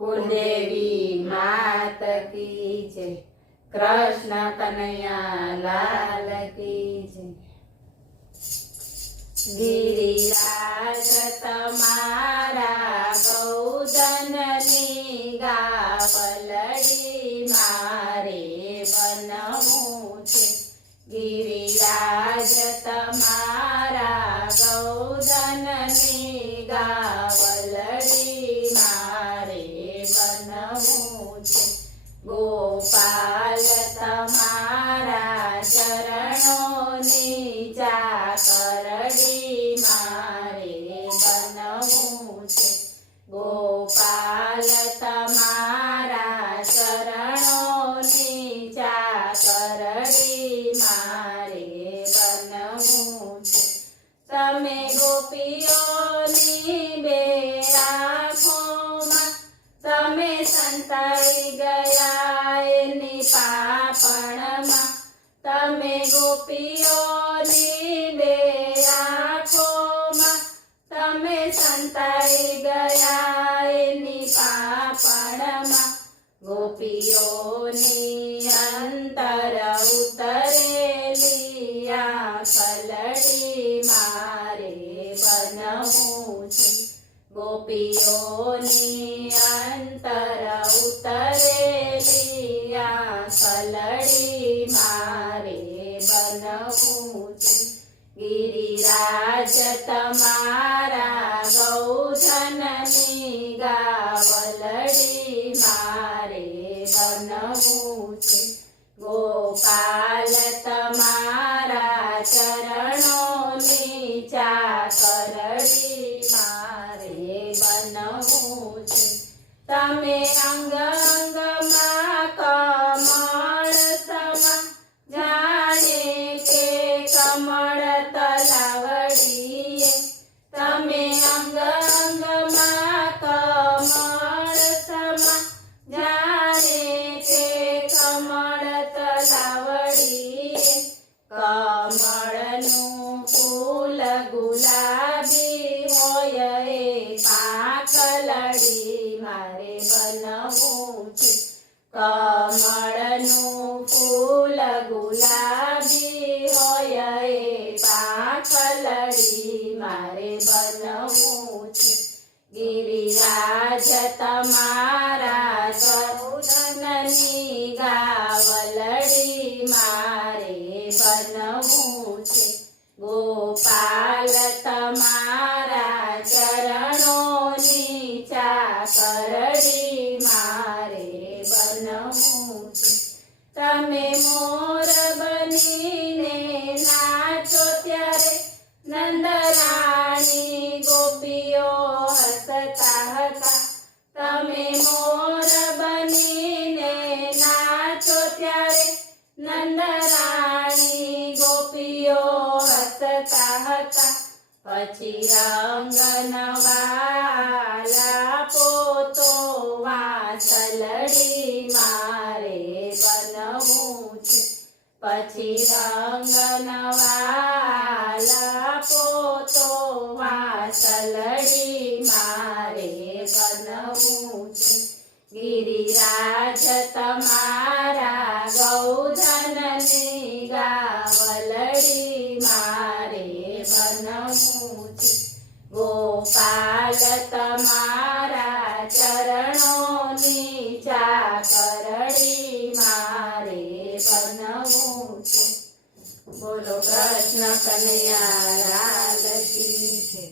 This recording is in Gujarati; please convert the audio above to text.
કુળદેવી માત કી જય, કૃષ્ણ કનૈયા લાલ કી જય। ગિરિરાજ તમારા ગૌધનની ગાવલડી મારે બનવું છે। ગિરિરાજ તમારા ગૌધનની ગાવલડી મારે બનવું છે। ગોપાલ તમારા ચરણોની ચાકરડી મારે બનવું છે। ગોપાલ તમારા ચરણોની ચાકરડી મારે બનવું છે। તમે ગોપીઓની બે આંખોમાં તમે સંતાઈ ગયા એની પાપણમાં। તમે ગોપીઓની બે આંખોમાં તમે સંતાઈ ગયા એની પાપણમાં। ગોપીઓની અંતર ઉતરેલી આંખલડી મારે બનવું છે। ગોપીઓની અંતર ઉતરેલી આંખલડી મારે બનવું છે। ગિરિરાજ તમારા ગૌધનની ગાવલડી મારે બનવું છે। ગોપાલ તમારા ચરણોની ચાકરડી મારે બનવું છે। તમે અંગ અંગમાં કમળ સમા જાણે કે કમળ તલાવડીએ। તમે અંગ અંગમાં કમળ સમા જાણે કે કમળ તલાવડીએ। કમળનું ફૂલ ગુલાબી હોય એ પાંખલડી મારે બનવું છે। કમળનું ફૂલ ગુલાબી હોય એ પાંખલડી મારે બનવું છે। ગિરિરાજ તમારા ગૌધનની ગાવલડી મારે બનવું છે। ગોપાલ તમારા ચરણોની ચાકરડી મારે બનવું છે। તમે મોર બનીને નાચો ત્યારે નંદરાણી ગોપીઓ હસતા હતા। તમે મોર બનીને નાચો ત્યારે નંદરાણી ગોપીઓ હસતા હતા। પછી રંગ નવાલા પોતો વાંસલડી મારે બનવું છે। પછી રંગ નવાલા પોતો વાંસલડી મારે બનવું છે। ગિરિરાજ તમારા ગૌધનની ગાવલડી મારે બનવું છે। ગોપાલ તમારા ચરણોની ચાકરડી મારે બનવું છે। બોલો કૃષ્ણ કનૈયા લાલ કી જય।